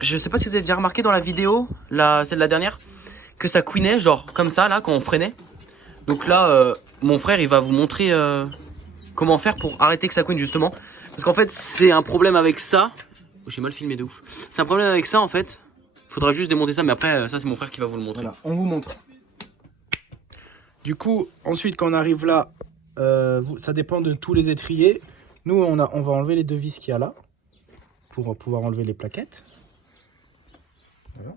Je sais pas si vous avez déjà remarqué dans la vidéo, celle de la dernière, que ça couinait, genre comme ça, là, quand on freinait. Donc là, mon frère, il va vous montrer comment faire pour arrêter que ça couine, justement. Parce qu'en fait, c'est un problème avec ça. Oh, j'ai mal filmé de ouf. C'est un problème avec ça, en fait. Faudra juste démonter ça, mais après, ça, c'est mon frère qui va vous le montrer. Voilà, on vous montre. Du coup, ensuite, quand on arrive là, ça dépend de tous les étriers. Nous, on va enlever les deux vis qu'il y a là pour pouvoir enlever les plaquettes. Voilà.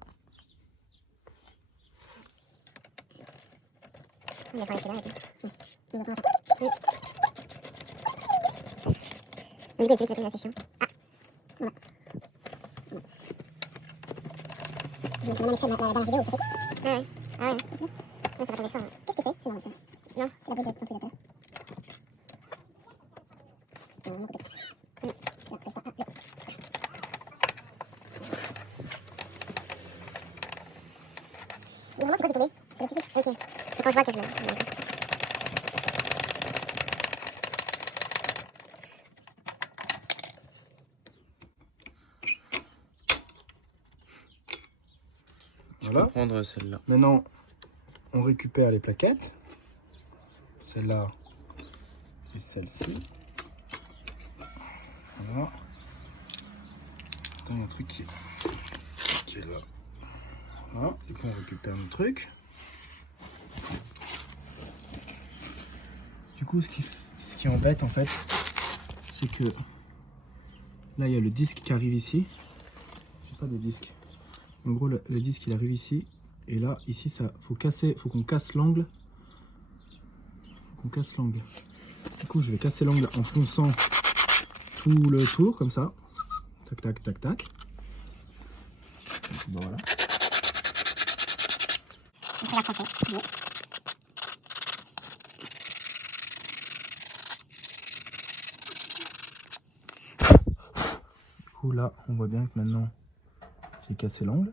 Je peux prendre celle-là. Maintenant, on récupère les plaquettes. Celle-là et celle-ci. Voilà. Attends, il y a un truc qui est là. Voilà. Du coup, on récupère nos trucs. Du coup, ce qui embête en fait, c'est que là, il y a le disque qui arrive ici. J'ai pas de disque. En gros, le disque il arrive ici. Et là, ici, faut qu'on casse l'angle. Du coup, je vais casser l'angle en ponçant tout le tour, comme ça. Tac, tac, tac, tac. Bon, voilà. Du coup, là, on voit bien que maintenant, j'ai cassé l'angle.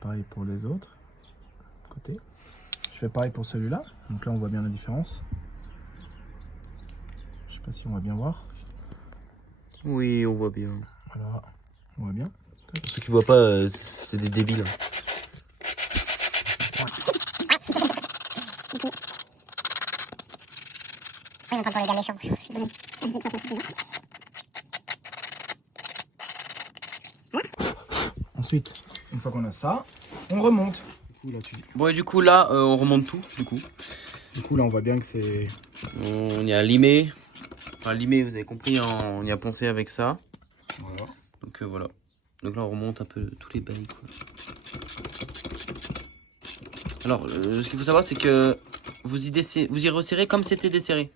Pareil pour les autres. Côté. Je fais pareil pour celui-là. Donc là, on voit bien la différence. Je sais pas si on va bien voir. Oui, on voit bien. Voilà, on voit bien. Ceux qui voient pas, c'est des débiles. Ensuite, une fois qu'on a ça, on remonte. Bon, et du coup, là, on remonte tout, Du coup, là, on voit bien que c'est... On y a limé. Enfin, limé, vous avez compris, hein, on y a poncé avec ça. Voilà. Donc voilà. Donc là, on remonte un peu tous les bails, quoi. Alors, ce qu'il faut savoir, c'est que vous y resserrez comme c'était desserré.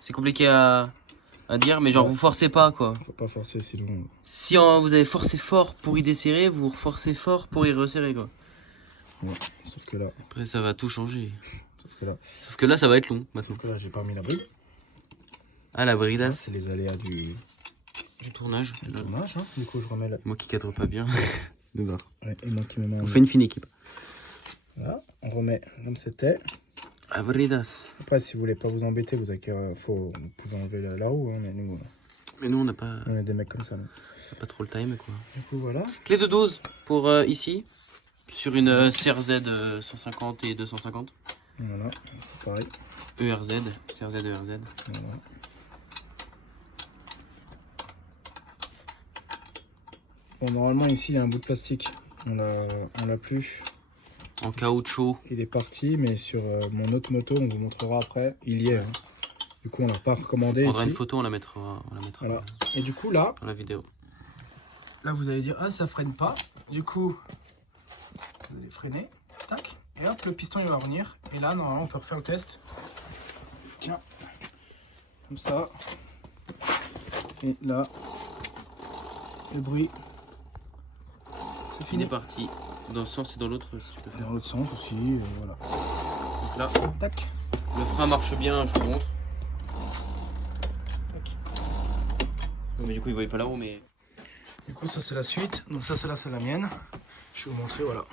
C'est compliqué à dire, mais genre, vous forcez pas, quoi. Faut pas forcer, sinon... Si vous avez forcé fort pour y desserrer, vous forcez fort pour y resserrer, quoi. Ouais, sauf que là... Après, ça va tout changer. Sauf que là, ça va être long, maintenant. Sauf que là, j'ai pas mis la bride. Ah, la bridasse. C'est les aléas du tournage. Hein. Du coup, je remets la... Moi qui cadre pas bien. Ouais, et moi qui me mets en... On fait une fine équipe. Voilà, on remet comme c'était. La bridasse. Après, si vous voulez pas vous embêter, vous pouvez enlever la roue, hein, mais nous, on n'a pas... On est des mecs comme ça. On n'a pas trop le time, quoi. Du coup, voilà. Clé de 12 pour ici. Sur une CRZ 150 et 250. Voilà, c'est pareil. ERZ, CRZ, ERZ. Voilà. Bon, normalement, ici, il y a un bout de plastique. On l'a plus. En caoutchouc. Il est parti, mais sur mon autre moto, on vous montrera après, il y est. Hein. Du coup, on l'a pas recommandé. On prendra ici. une photo, on la mettra voilà. Et du coup, là, dans la vidéo. Là, vous allez dire, ah, ça freine pas. Du coup, vous allez freiner. Tac. Et hop, le piston, il va revenir. Et là, normalement, on peut refaire le test. Tiens. Comme ça. Et là, le bruit. C'est fini. Il est parti. Dans ce sens et dans l'autre, si tu peux faire. Dans l'autre sens aussi, voilà. Donc là, tac. Le frein marche bien, je vous montre. Tac. Mais du coup, il ne voyait pas la roue, mais... Du coup, ça, c'est la suite. Donc ça, c'est la mienne. Je vais vous montrer, voilà.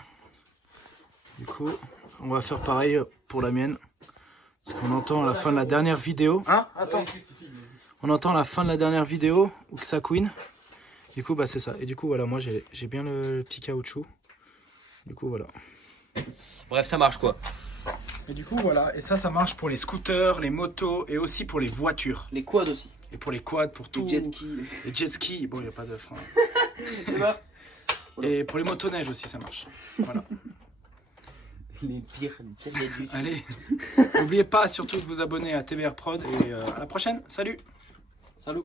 Du coup, on va faire pareil pour la mienne. Parce qu'on entend à la fin de la dernière vidéo. Hein? Attends. On entend à la fin de la dernière vidéo où que ça couine. Du coup, bah c'est ça. Et du coup, voilà, moi j'ai bien le petit caoutchouc. Du coup, voilà. Bref, ça marche quoi. Et du coup, voilà. Et ça marche pour les scooters, les motos et aussi pour les voitures. Les quads aussi. Et pour les quads, pour tout. Les jet skis. Les jet skis. Bon, il n'y a pas de frein. C'est bon. Et pour les motoneiges aussi, ça marche. Voilà. Les pires gadgets. Allez, n'oubliez pas surtout de vous abonner à TBR Prod et à la prochaine. Salut!